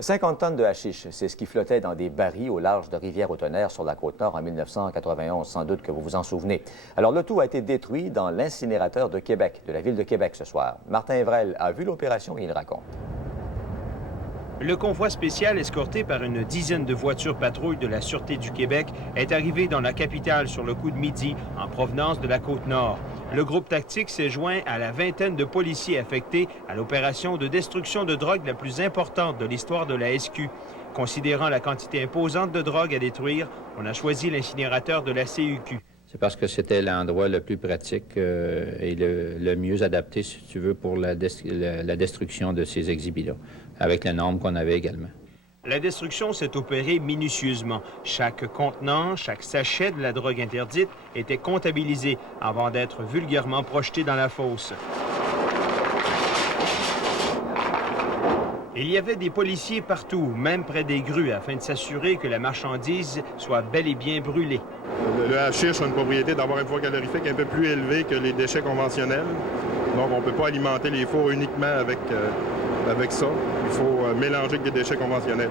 50 tonnes de hashish, c'est ce qui flottait dans des barils au large de Rivière-au-Tonnerre sur la Côte-Nord en 1991, sans doute que vous vous en souvenez. Alors, le tout a été détruit dans l'incinérateur de Québec, de la ville de Québec ce soir. Martin Evrel a vu l'opération et il raconte. Le convoi spécial, escorté par une dizaine de voitures patrouilles de la Sûreté du Québec, est arrivé dans la capitale sur le coup de midi, en provenance de la Côte-Nord. Le groupe tactique s'est joint à la vingtaine de policiers affectés à l'opération de destruction de drogue la plus importante de l'histoire de la SQ. Considérant la quantité imposante de drogue à détruire, on a choisi l'incinérateur de la CUQ. C'est parce que c'était l'endroit le plus pratique et le mieux adapté, si tu veux, pour la destruction de ces exhibits-là, avec les normes qu'on avait également. La destruction s'est opérée minutieusement. Chaque contenant, chaque sachet de la drogue interdite était comptabilisé avant d'être vulgairement projeté dans la fosse. Il y avait des policiers partout, même près des grues, afin de s'assurer que la marchandise soit bel et bien brûlée. Le hashish a une propriété d'avoir un poids calorifique un peu plus élevé que les déchets conventionnels. Donc, on ne peut pas alimenter les fours uniquement avec ça. Il faut mélanger avec des déchets conventionnels.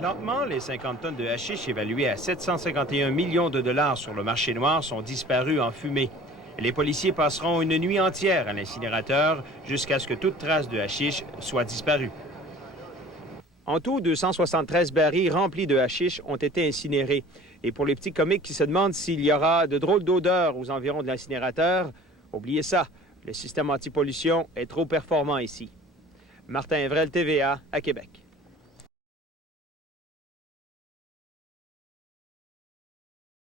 Lentement, les 50 tonnes de hashish évaluées à 751 millions de dollars sur le marché noir sont disparues en fumée. Les policiers passeront une nuit entière à l'incinérateur jusqu'à ce que toute trace de hashish soit disparue. En tout, 273 barils remplis de hashish ont été incinérés. Et pour les petits comiques qui se demandent s'il y aura de drôles d'odeurs aux environs de l'incinérateur, oubliez ça, le système antipollution est trop performant ici. Martin Evrel, TVA, à Québec.